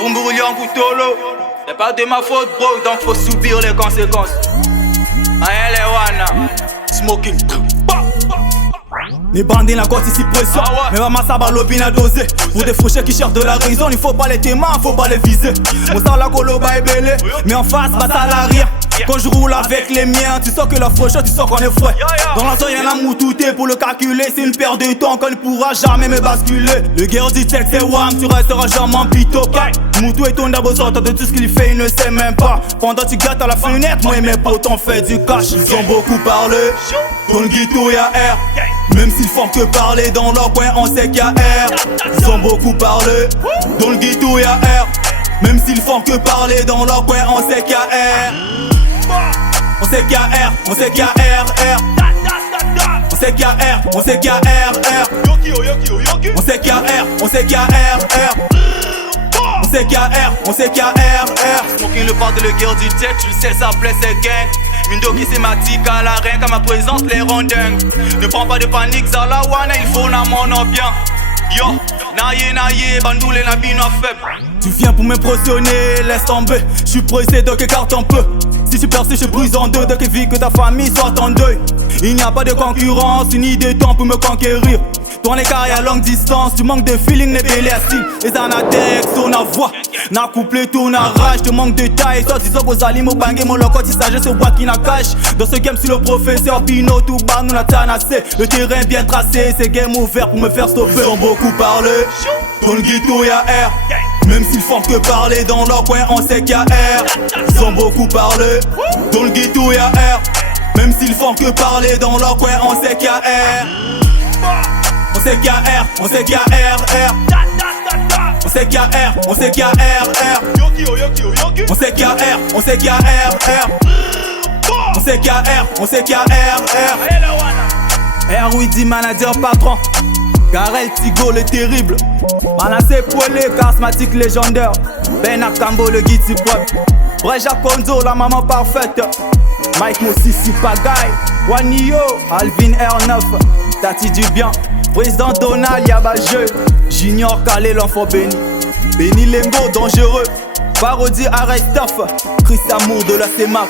Vous me brûlez en couteau l'eau. C'est pas de ma faute bro, donc faut subir les conséquences. Rien les wana. Smoking. Les bandits la côte ici pression, mais maman ça va l'opine dosé. Pour des fauchés qui cherchent de la raison, il faut pas les témoins, faut pas les viser. Mon sang la colo est belé, mais en face bah ça la rien. Quand je roule avec les miens, tu sens que la faucheuse, tu sens qu'on est frais. Dans la zone y'en a moutouté pour le calculer, c'est une perte de temps qu'on ne pourra jamais me basculer. Le guerre du texte c'est wham, tu resteras jamais en pito. Moutou et ton d'abord de tout ce qu'il fait, il ne sait même pas. Pendant tu gâtes à la fenêtre, moi et mes potes on fait du cash. Ils ont beaucoup parlé, dans le ghetto y'a air. Même s'ils font que parler dans leur coin, on sait qu'il y a air. Ils ont beaucoup parlé, dans le ghetto y'a air. Même s'ils font que parler dans leur coin, on sait qu'il y a air. On sait qu'il y a air, on sait qu'il y a air, air. On sait qu'il y a air, on sait qu'il y a air, air. On sait qu'il y a air, on sait qu'il y a air, air. On sait qu'il y a air, on sait qu'il y a air, air. Smoking le bord de le guerre du tech, tu le sais, ça plaît, c'est gang. Mindo qui sématique à la reine, qu'à ma présence les rend dingues. Ne prends pas de panique, ça la wana, il faut na mon bien. Yo, naïe, bandoule na bino faible. Tu viens pour m'impressionner, laisse tomber. J'suis pressé de qu'écarte un peu. Si tu persistes, je brise en deux, de que vie que ta famille soit en deuil. Il n'y a pas de concurrence, ni de temps pour me conquérir. Dans les carrières à longue distance, tu manques de feeling, les belles style. Et ça n'a texte, on a voix. N'a couplé tout, n'a rage, te manque de taille. Soit disons vos alim au bangé, mon loco, il s'agit de bois qui n'a cache. Dans ce game, si le professeur Pino, tout bas, nous l'a tanassé. Le terrain bien tracé, c'est game ouvert pour me faire stopper. Ils ont beaucoup parlé, dans le ghetto y'a air. Même s'ils font que parler dans leur coin, on sait qu'il y a air. Ils ont beaucoup parlé, dans le ghetto y'a air. Même s'ils font que parler dans leur coin, on sait qu'il y a air. On sait qu'il y a air, on sait qu'il y a air, air. On sait qu'il y a air, on sait qu'il y a air, air. On sait qu'il y a air, on sait qu'il y a air, air. On sait qu'il y a air, on sait qu'il y a air, air. Air oui dit manager patron. Garel Tigo le terrible. Manassé poilé, charismatique légendaire. Ben Akambo le guide si pop. Breja Konzo la maman parfaite. Mike Mossisi Pagaille. Wanio, Alvin R9. Tati du bien. Président Donald Yabajeu. Junior Calé l'enfant béni. Benny Lengo dangereux. Parodie Arrest Chris Amour de la CEMAC.